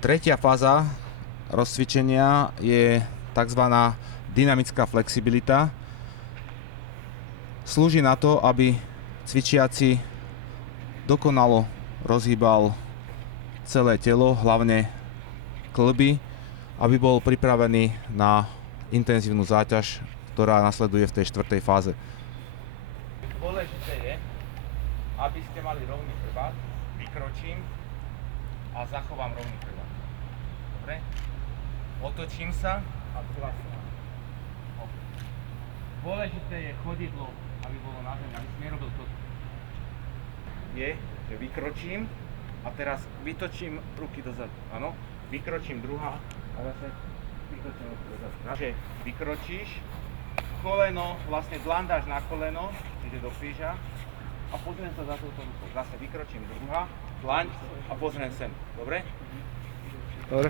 Tretia fáza rozcvičenia je tzv. Dynamická flexibilita. Slúži na to, aby cvičiaci dokonalo rozhýbal celé telo, hlavne kĺby, aby bol pripravený na intenzívnu záťaž, ktorá nasleduje v tej štvrtej fáze. Dôležité je, aby ste mali rovný chrbát, vykročím a zachovám rovný chrbát. Dobre? Otočím sa a klasím. Dôležité je chodidlo, aby bolo na zemi, aby si nerobil toto. Je, že vykročím a teraz vytočím ruky dozadu. Áno, vykročím druhá a zase vytočím ruky dozadu. Takže vykročíš, koleno, vlastne dlan dáš na koleno, ide do kríža a pozriem sa za touto rukou. Zase vykročím druhá, dlaň a pozriem sem. Dobre? Dobre.